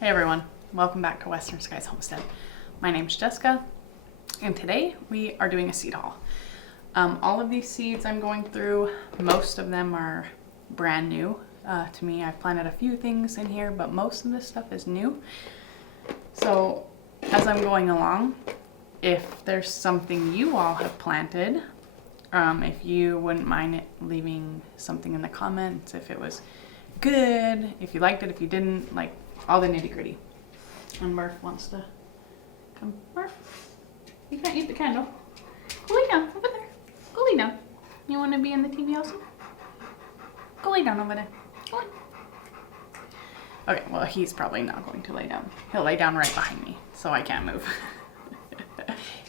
Hey everyone, welcome back to Western Skies Homestead. My name's Jessica, and today we are doing a seed haul. All of these seeds I'm going through, most of them are brand new to me. I've planted a few things in here, but most of this stuff is new. So as I'm going along, if there's something you all have planted, if you wouldn't mind leaving something in the comments, if it was good, if you liked it, if you didn't, like all the nitty gritty. And Murph wants to come. Murph, you can't eat the candle. Go lay down over there. Go lay down. You want to be in the TV also? Go lay down over there. Go on. Okay, well, he's probably not going to lay down. He'll lay down right behind me, so I can't move.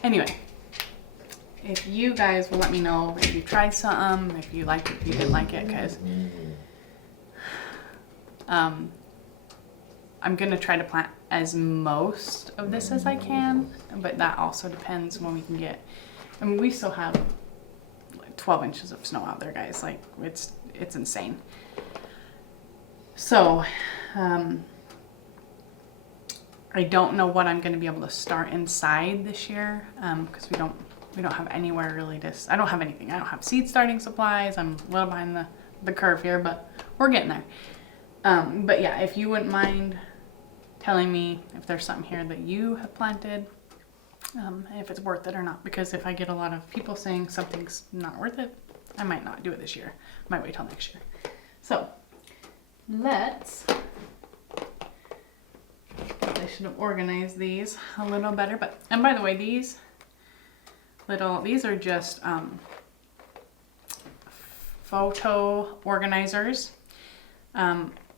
Anyway, if you guys will let me know if you tried something, if you liked it, if you didn't like it, because I'm going to try to plant as most of this as I can, but that also depends when we can get, I mean, we still have like 12 inches of snow out there, guys. Like, it's insane. So, I don't know what I'm going to be able to start inside this year, because we don't have anywhere really to, I don't have anything. I don't have seed starting supplies. I'm a little behind the curve here, but we're getting there. But yeah, if you wouldn't mind telling me if there's something here that you have planted, if it's worth it or not, because if I get a lot of people saying something's not worth it, I might not do it this year. Might wait till next year. So let's, I should have organized these a little better, but, and by the way, these are just photo organizers.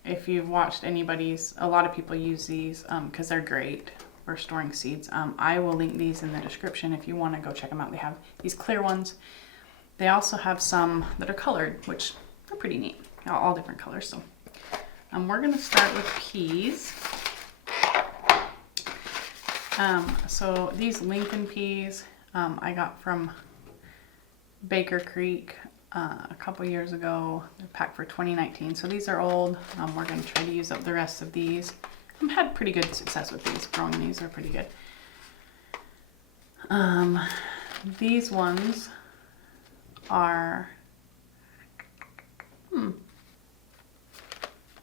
If you've watched a lot of people use these because they're great for storing seeds. I will link these in the description if you want to go check them out. They have these clear ones. They also have some that are colored, which are pretty neat. All different colors. So we're going to start with peas. So these Lincoln peas I got from Baker Creek a couple years ago. They're packed for 2019, so these are old. We're going to try to use up the rest of these. I've had pretty good success with these. Growing these are pretty good. These ones are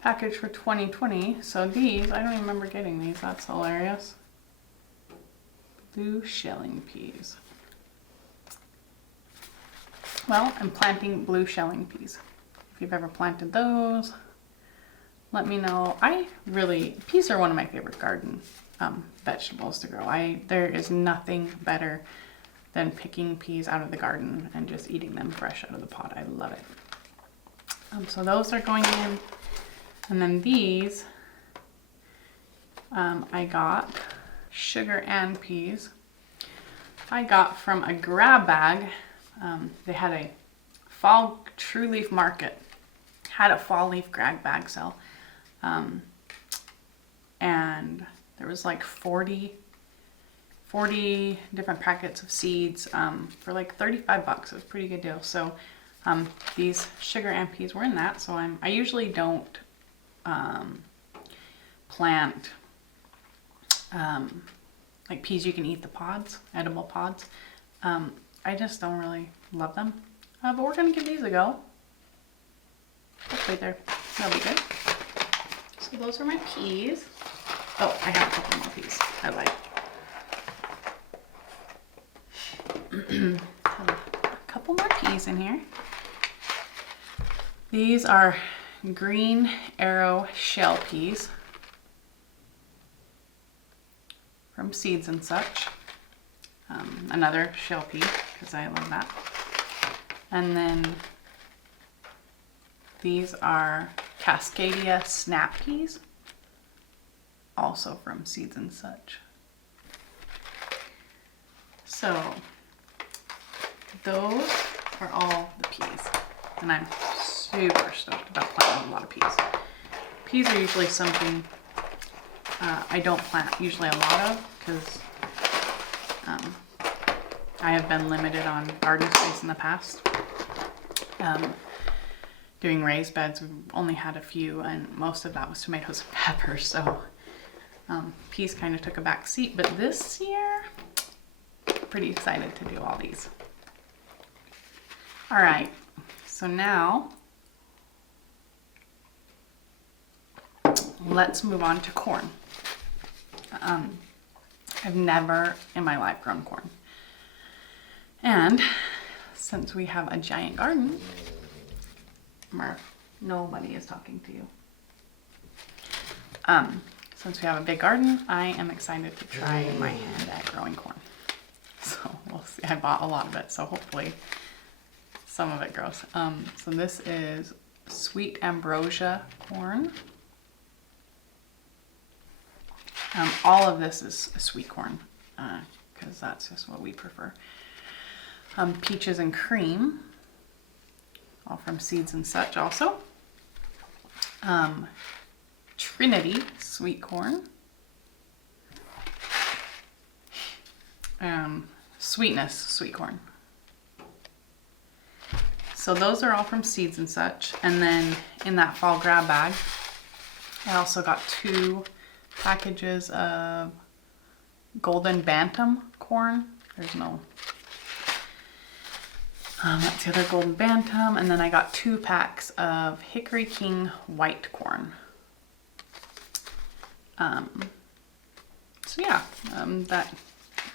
packaged for 2020. So these, I don't even remember getting these. That's hilarious. Blue shelling peas. Well, I'm planting blue shelling peas. If you've ever planted those, let me know. Peas are one of my favorite garden vegetables to grow. There is nothing better than picking peas out of the garden and just eating them fresh out of the pot. I love it. So those are going in. And then these, I got sugar and peas. I got from a grab bag. They had a fall true leaf market, had a fall leaf grab bag sale, and there was like 40 different packets of seeds for like 35 bucks. It was a pretty good deal. So these sugar and peas were in that. So I usually don't plant like peas you can eat the pods, edible pods. I just don't really love them. But we're going to give these a go. Hopefully they'll be good. So those are my peas. Oh, I have a couple more peas. I lied. A couple more peas in here. These are Green Arrow shell peas from Seeds and Such. Another shell pea, because I love that. And then these are Cascadia snap peas, also from Seeds and Such. So those are all the peas, and I'm super stoked about planting a lot of peas. Peas are usually something I don't plant usually a lot of, because I have been limited on garden space in the past. Doing raised beds, we've only had a few, and most of that was tomatoes and peppers, so Peas kind of took a back seat, but this year, pretty excited to do all these. All right, so now let's move on to corn. I've never in my life grown corn. And since we have a giant garden, Murph, nobody is talking to you. Since we have a big garden, I am excited to try my hand at growing corn. So we'll see. I bought a lot of it, so hopefully some of it grows. So this is sweet ambrosia corn. All of this is sweet corn, because that's just what we prefer. Peaches and cream, all from Seeds and Such also. Trinity sweet corn. Sweetness sweet corn. So those are all from Seeds and Such. And then in that fall grab bag, I also got 2 packages of golden bantam corn. There's no, that's the other golden bantam. And then I got 2 packs of Hickory King white corn. So yeah, that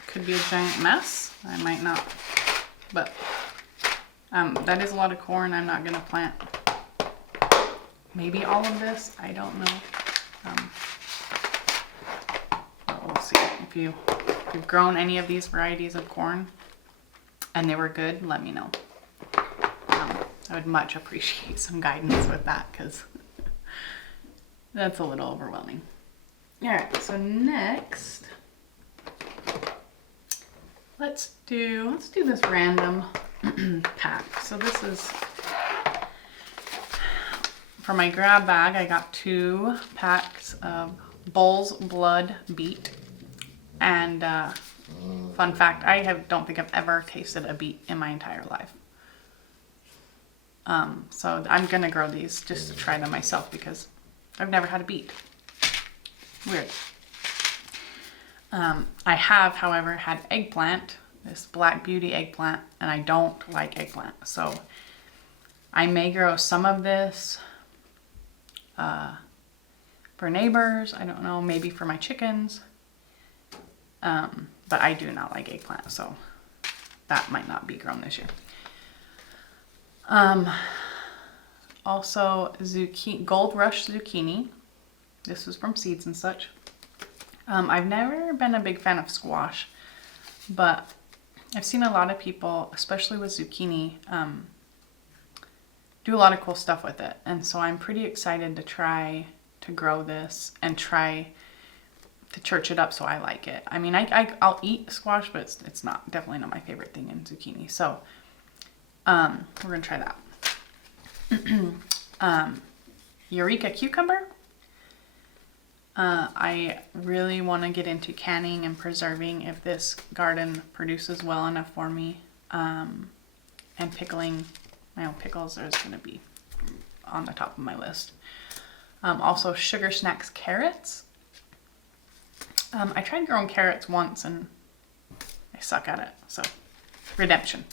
could be a giant mess. I might not, but that is a lot of corn. I'm not gonna plant maybe all of this. I don't know. But we'll see. If you've grown any of these varieties of corn and they were good, let me know. I would much appreciate some guidance with that, because that's a little overwhelming. All right, so next, let's do this random pack. So this is for my grab bag. I got 2 packs of Bull's Blood beet, and fun fact, I don't think I've ever tasted a beet in my entire life. So I'm gonna grow these just to try them myself, because I've never had a beet. Weird. I have, however, had eggplant, this Black Beauty eggplant, and I don't like eggplant. So I may grow some of this for neighbors. I don't know, maybe for my chickens. But I do not like eggplant, so that might not be grown this year. Also, Gold Rush zucchini. This was from Seeds and Such. I've never been a big fan of squash, but I've seen a lot of people, especially with zucchini, do a lot of cool stuff with it. And so I'm pretty excited to try to grow this and try to church it up so I like it. I mean, I'll eat squash, but it's definitely not my favorite thing in zucchini. So we're gonna try that. Eureka cucumber. I really want to get into canning and preserving if this garden produces well enough for me. And pickling my own pickles is going to be on the top of my list. Also, Sugar Snacks carrots. I tried growing carrots once and I suck at it. So, redemption.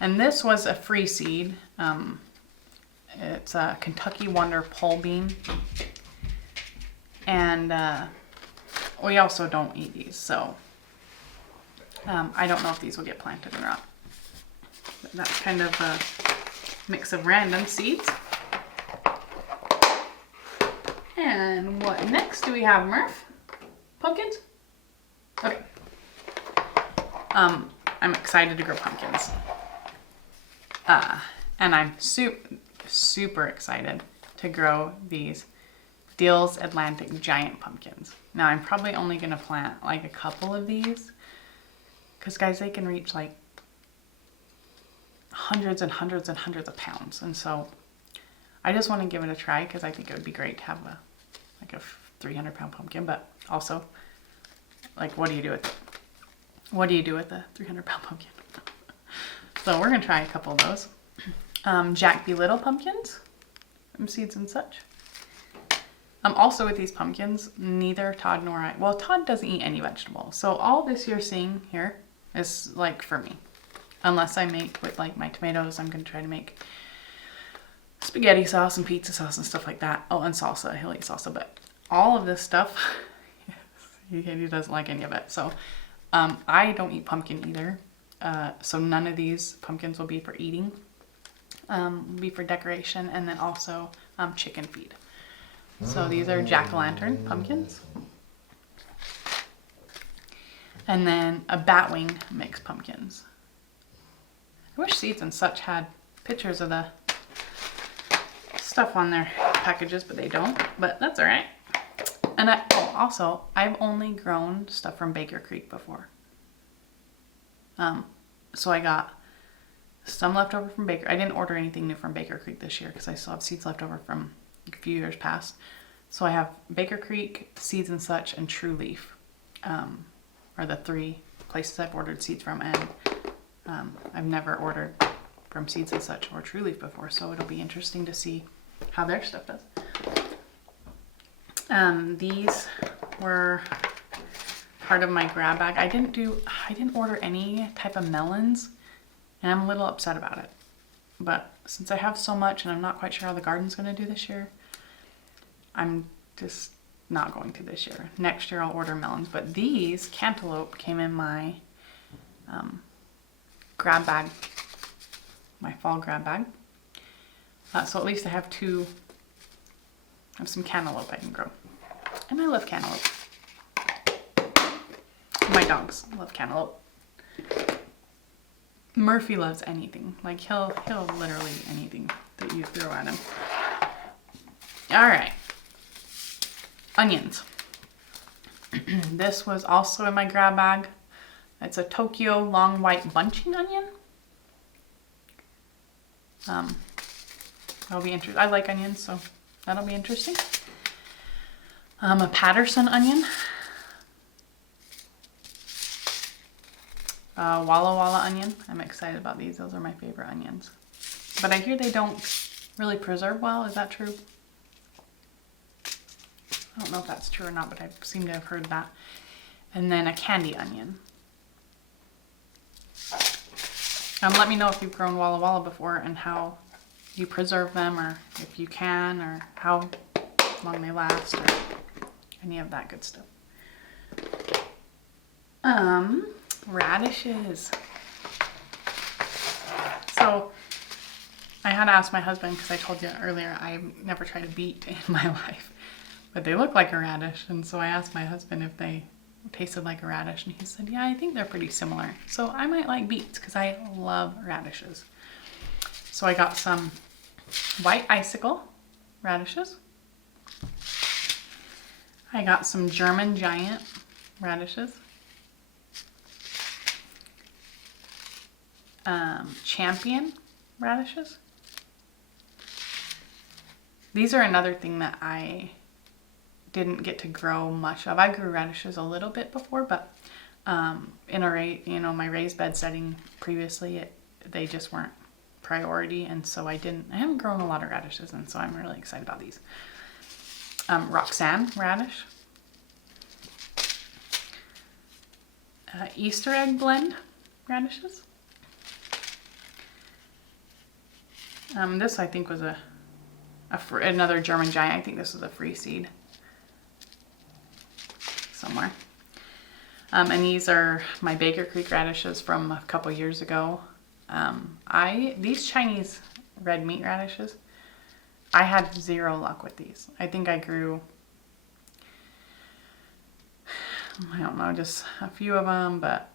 And this was a free seed. It's a Kentucky Wonder pole bean. And we also don't eat these, so I don't know if these will get planted or not. But that's kind of a mix of random seeds. And what next do we have, Murph? Pumpkins? Okay. I'm excited to grow pumpkins. And I'm super excited to grow these Dill's Atlantic giant pumpkins. Now I'm probably only gonna plant like a couple of these, because guys, they can reach like hundreds and hundreds and hundreds of pounds. And so I just want to give it a try, because I think it would be great to have a 300-pound pumpkin. But also, like, what do you do with it? What do you do with a 300-pound pumpkin? So we're gonna try a couple of those. Jack B. Little pumpkins from Seeds and Such. Also with these pumpkins, neither Todd nor I, well, Todd doesn't eat any vegetables. So all this you're seeing here is like for me. Unless I make with like my tomatoes, I'm going to try to make spaghetti sauce and pizza sauce and stuff like that. Oh, and salsa. He'll eat salsa, but all of this stuff, he doesn't like any of it. So I don't eat pumpkin either. So none of these pumpkins will be for eating. Will be for decoration, and then also chicken feed. So these are jack-o'-lantern pumpkins. And then a batwing mix pumpkins. I wish Seeds and Such had pictures of the stuff on their packages, but they don't. But that's all right. And also, I've only grown stuff from Baker Creek before. So I got some left over from Baker. I didn't order anything new from Baker Creek this year because I still have seeds left over from a few years past. So I have Baker Creek, Seeds and Such, and True Leaf are the 3 places I've ordered seeds from. And I've never ordered from Seeds and Such or True Leaf before, so it'll be interesting to see how their stuff does. These were part of my grab bag. I didn't order any type of melons, and I'm a little upset about it. But since I have so much and I'm not quite sure how the garden's going to do this year, I'm just not going to this year. Next year I'll order melons. But these cantaloupe came in my grab bag, my fall grab bag. So at least I have some cantaloupe I can grow. And I love cantaloupe. My dogs love cantaloupe. Murphy loves anything. Like he'll literally eat anything that you throw at him. All right. Onions. This was also in my grab bag. It's a Tokyo long white bunching onion. That'll be interesting. I like onions, so that'll be interesting. A Patterson onion. Walla Walla onion. I'm excited about these. Those are my favorite onions. But I hear they don't really preserve well. Is that true? I don't know if that's true or not, but I seem to have heard that. And then a candy onion. Let me know if you've grown Walla Walla before and how you preserve them, or if you can, or how long they last, or any of that good stuff. Radishes. So I had to ask my husband, because I told you earlier I've never tried a beet in my life, but they look like a radish, and so I asked my husband if they tasted like a radish, and he said, yeah, I think they're pretty similar. So I might like beets because I love radishes. So I got some white icicle radishes. I got some German giant radishes. Champion radishes. These are another thing that I didn't get to grow much of. I grew radishes a little bit before, but in my raised bed setting previously, they just weren't priority, and so I haven't grown a lot of radishes, and so I'm really excited about these. Roxanne radish. Easter egg blend radishes. This I think was another German giant. I think this was a free seed somewhere. And these are my Baker Creek radishes from a couple years ago. These Chinese red meat radishes, I had zero luck with these. I think I grew, I don't know, just a few of them, but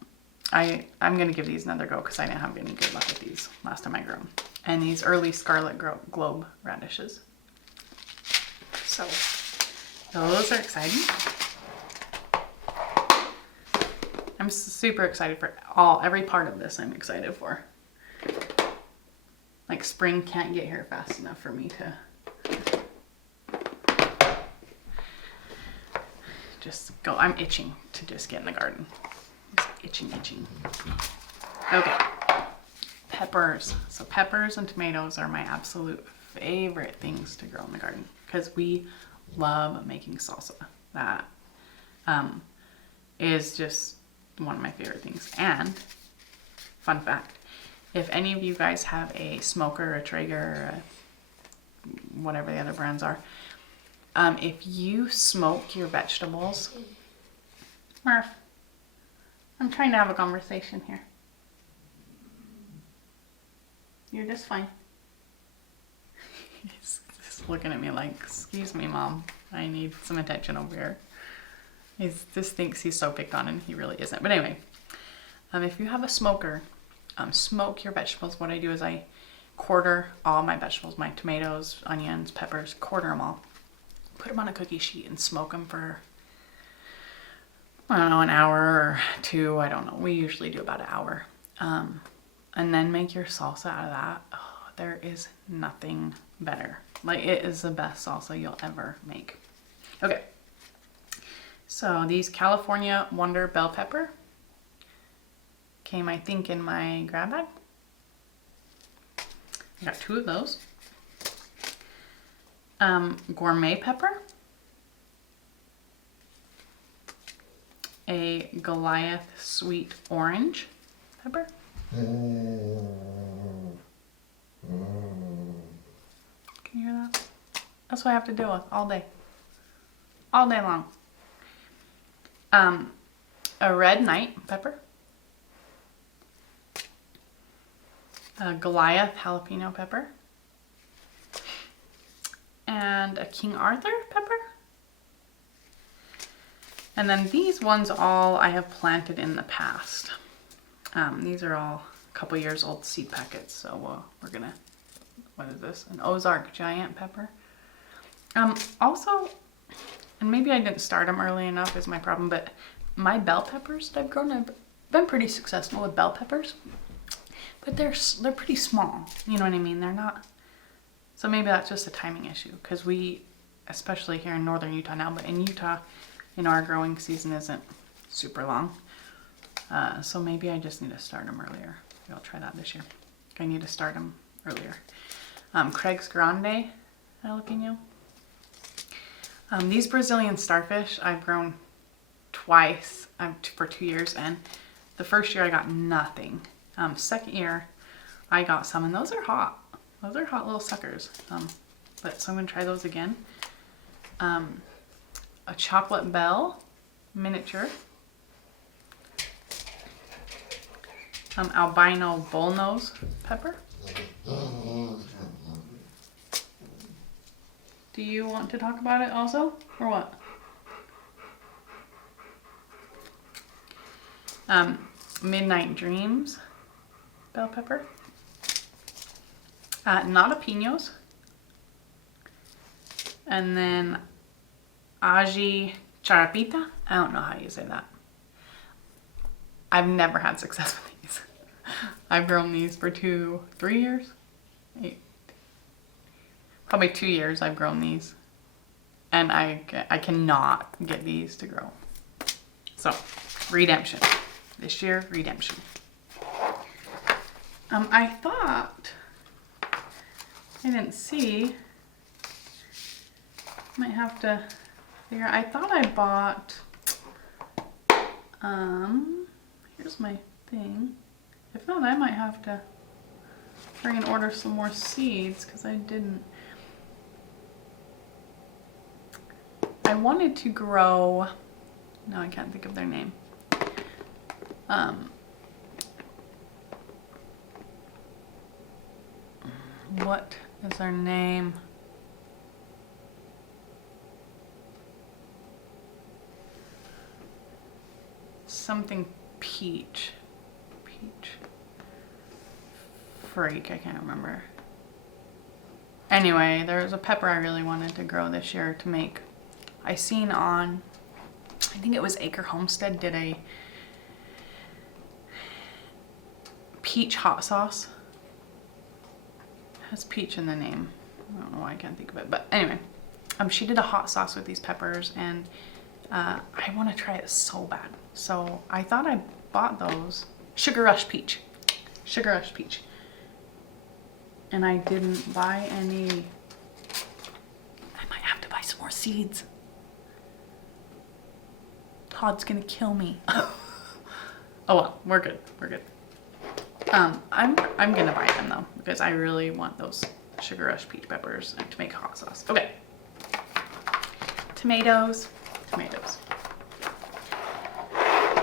I'm going to give these another go because I didn't have any good luck with these last time I grew them. And these early Scarlet Globe radishes. So those are exciting. I'm super excited for every part of this. I'm excited for. Like spring can't get here fast enough for me to just go. I'm itching to just get in the garden. Just itching. Okay. Peppers. So peppers and tomatoes are my absolute favorite things to grow in the garden because we love making salsa. That is just one of my favorite things. And fun fact, if any of you guys have a Smoker, a Traeger, whatever the other brands are, if you smoke your vegetables, Murph, I'm trying to have a conversation here. You're just fine. He's just looking at me like, excuse me, Mom, I need some attention over here. He just thinks he's so picked on and he really isn't. But anyway, if you have a smoker, smoke your vegetables. What I do is I quarter all my vegetables, my tomatoes, onions, peppers, quarter them all. Put them on a cookie sheet and smoke them for, I don't know, an hour or two. I don't know. We usually do about an hour. And then make your salsa out of that. Oh, there is nothing better. Like, it is the best salsa you'll ever make. Okay. So these California Wonder bell pepper came, I think, in my grab bag. I got 2 of those. Gourmet pepper. A Goliath sweet orange pepper. Can you hear that? That's what I have to deal with all day. All day long. A red night pepper. A Goliath jalapeno pepper. And a King Arthur pepper. And then these ones all I have planted in the past. These are all a couple years old seed packets. So we're gonna, what is this? An Ozark giant pepper. Also, and maybe I didn't start them early enough is my problem, but my bell peppers that I've grown, I've been pretty successful with bell peppers, but they're pretty small. You know what I mean? They're not, so maybe that's just a timing issue, because we, especially here in northern Utah now, but in Utah, you know, our growing season isn't super long. So maybe I just need to start them earlier. Maybe I'll try that this year. I need to start them earlier. Craig's Grande jalapeno. These Brazilian starfish I've grown twice for 2 years, and the first year I got nothing. Second year I got some, and those are hot. Those are hot little suckers. But so I'm gonna try those again. A chocolate bell miniature. Albino bullnose pepper. Do you want to talk about it also, or what? Midnight Dreams bell pepper. Nadapinos. And then Aji Charapita. I don't know how you say that. I've never had success with these. I've grown these for 3 years. Probably 2 years I've grown these. And I cannot get these to grow. So, redemption. This year, redemption. I thought, I didn't see, might have to figure out, I thought I bought, here's my thing. If not, I might have to bring and order some more seeds, because I didn't. I wanted to grow, no, I can't think of their name. What is their name? Something peach. Freak, I can't remember. Anyway, there's a pepper I really wanted to grow this year to make. I seen on, I think it was Homestead did a peach hot sauce. It has peach in the name. I don't know why I can't think of it, but anyway, she did a hot sauce with these peppers, and I want to try it so bad. So I thought I bought those. Sugar Rush Peach. And I didn't buy any. I might have to buy some more seeds. Todd's gonna kill me. Oh well, we're good. We're good. I'm gonna buy them though because I really want those sugar rush peach peppers to make hot sauce. Okay. Tomatoes. Tomatoes.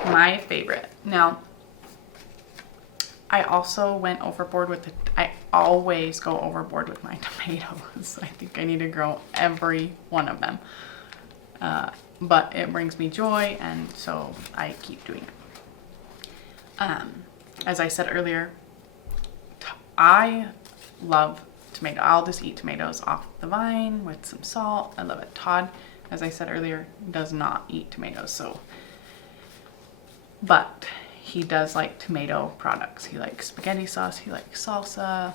My favorite. Now, I also went overboard with I always go overboard with my tomatoes. I think I need to grow every one of them. But it brings me joy, and so I keep doing it. As I said earlier, I love tomato. I'll just eat tomatoes off the vine with some salt. I love it. Todd, as I said earlier, does not eat tomatoes, so, but he does like tomato products. He likes spaghetti sauce, he likes salsa,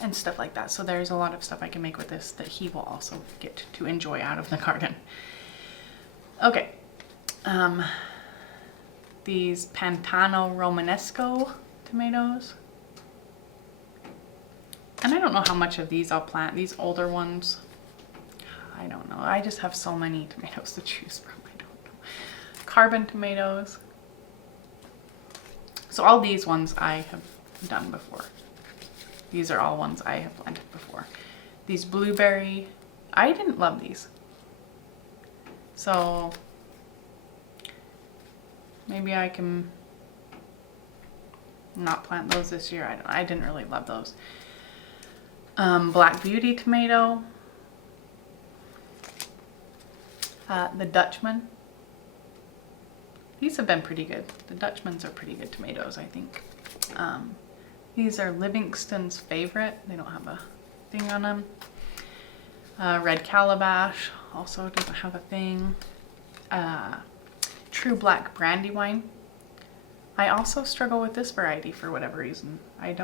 and stuff like that. So there's a lot of stuff I can make with this that he will also get to enjoy out of the garden. Okay. These Pantano Romanesco tomatoes. And I don't know how much of these I'll plant. These older ones, I don't know. I just have so many tomatoes to choose from. I don't know. Carbon tomatoes. So all these ones I have done before. These are all ones I have planted before. These blueberry, I didn't love these. So maybe I can not plant those this year. I didn't really love those. Black Beauty tomato. The Dutchman. These have been pretty good. The Dutchmans are pretty good tomatoes, I think. These are Livingston's favorite. They don't have a thing on them. Red Calabash also doesn't have a thing. True Black Brandywine. I also struggle with this variety for whatever reason. I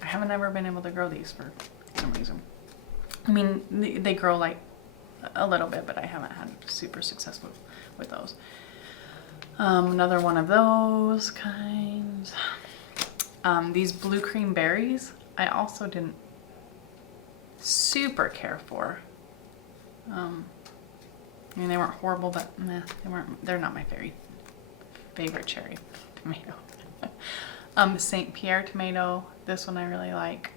haven't ever been able to grow these for some reason. I mean, they grow like a little bit, but I haven't had super success with those. Another one of those kinds. These blue cream berries, I also didn't super care for. I mean, they weren't horrible, but meh, they're not my favorite cherry tomato. St. Pierre tomato, this one I really like.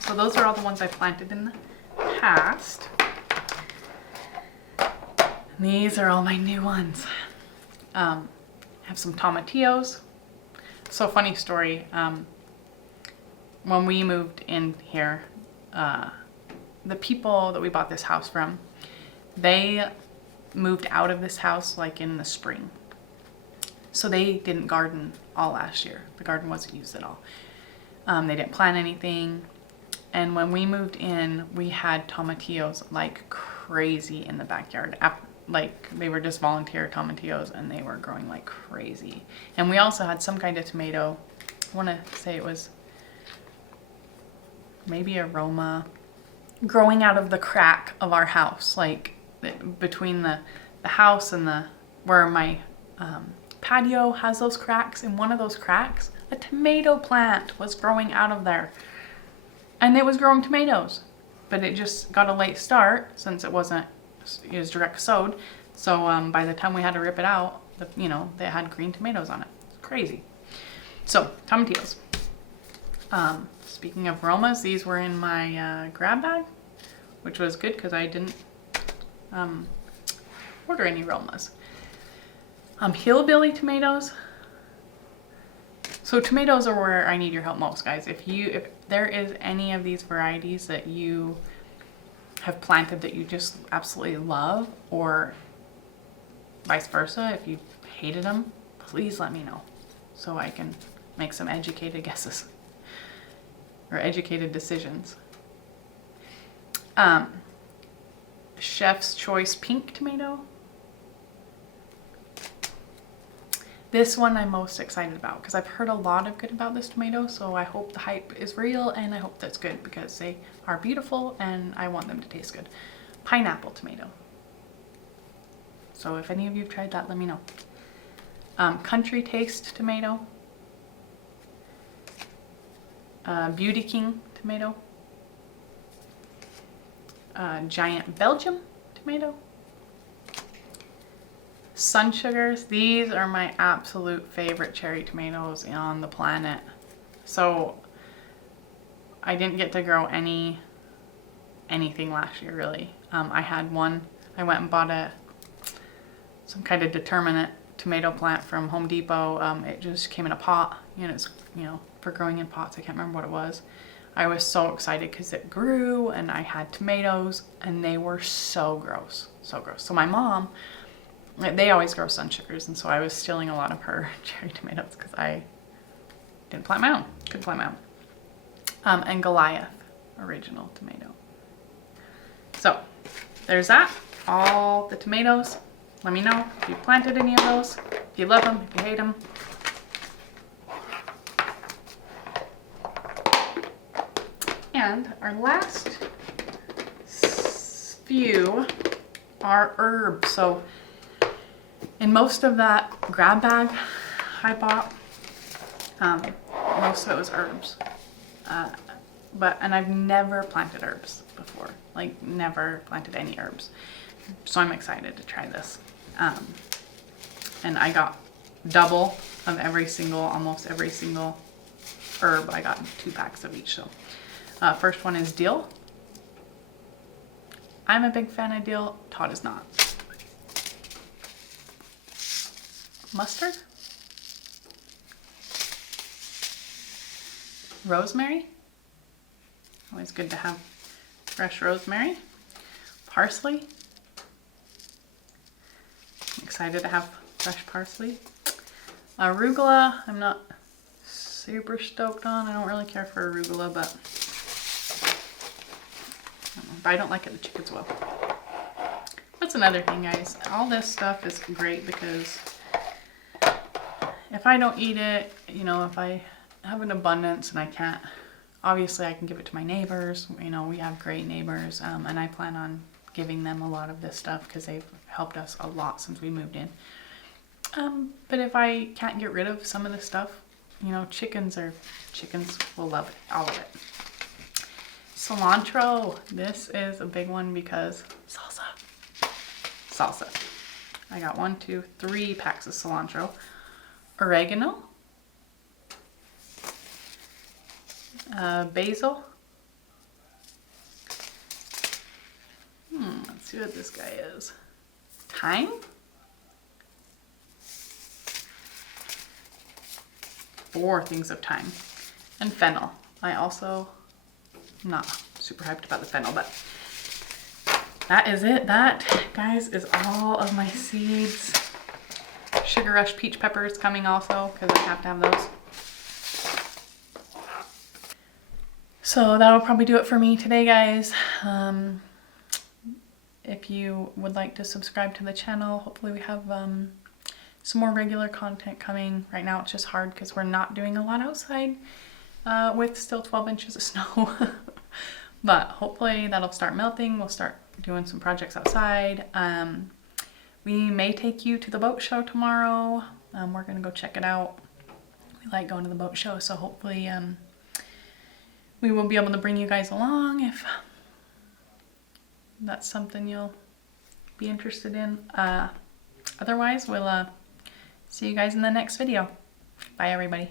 So those are all the ones I planted in the past. These are all my new ones. I have some tomatillos. So funny story, when we moved in here, the people that we bought this house from, they moved out of this house like in the spring. So they didn't garden all last year. The garden wasn't used at all. They didn't plant anything. And when we moved in, we had tomatillos like crazy in the backyard. Like they were just volunteer tomatillos and they were growing like crazy. And we also had some kind of tomato. I want to say it was maybe a Roma, growing out of the crack of our house, like between the house and where my patio has those cracks. In one of those cracks, a tomato plant was growing out of there. And it was growing tomatoes, but it just got a late start since it was direct sowed. So by the time we had to rip it out, they had green tomatoes on it. It's crazy. So tomatillos. Speaking of Romas, these were in my grab bag, which was good because I didn't order any Romas. Hillbilly tomatoes. So tomatoes are where I need your help most, guys. If there is any of these varieties that you have planted that you just absolutely love, or vice versa, if you hated them, please let me know so I can make some educated guesses or educated decisions. Chef's Choice pink tomato. This one I'm most excited about because I've heard a lot of good about this tomato, so I hope the hype is real and I hope that's good because they are beautiful and I want them to taste good. Pineapple tomato. So if any of you have tried that, let me know. Country Taste tomato. Beauty King tomato. giant Belgium tomato. Sun Sugars, these are my absolute favorite cherry tomatoes on the planet. So I didn't get to grow anything last year really. I had one, I went and bought some kind of determinate tomato plant from Home Depot. It just came in a pot, and it's, for growing in pots. I can't remember what it was. I was so excited because it grew and I had tomatoes and they were so gross, so gross. So my mom, they always grow Sun Sugars, and so I was stealing a lot of her cherry tomatoes because I didn't plant my own, couldn't plant my own. And Goliath, original tomato. So there's that, all the tomatoes. Let me know if you planted any of those, if you love them, if you hate them. And our last few are herbs. So in most of that grab bag I bought, most of it was herbs. And I've never planted herbs before, like never planted any herbs. So I'm excited to try this. And I got double of almost every single herb. I got 2 packs of each. So first one is dill. I'm a big fan of dill. Todd is not. Mustard. Rosemary. Always good to have fresh rosemary. Parsley. I'm excited to have fresh parsley. Arugula, I'm not super stoked on. I don't really care for arugula, but I don't like it, the chickens will. That's another thing, guys. All this stuff is great because if I don't eat it, if I have an abundance and I can't, obviously I can give it to my neighbors. We have great neighbors, and I plan on giving them a lot of this stuff because they've helped us a lot since we moved in. But if I can't get rid of some of this stuff, chickens will love it, all of it. Cilantro, this is a big one because salsa. I got 1, 2, 3 packs of cilantro. Oregano. Basil. Let's see what this guy is. Thyme. 4 things of thyme. And fennel. I also am not super hyped about the fennel, but that is it. That, guys, is all of my seeds. Sugar Rush peach peppers coming also because I have to have those. So that'll probably do it for me today, guys. If you would like to subscribe to the channel, hopefully we have some more regular content coming. Right now it's just hard because we're not doing a lot outside with still 12 inches of snow. But hopefully that'll start melting. We'll start doing some projects outside. We may take you to the boat show tomorrow. We're gonna go check it out. We like going to the boat show, so hopefully we will be able to bring you guys along if that's something you'll be interested in. Otherwise, we'll see you guys in the next video. Bye, everybody.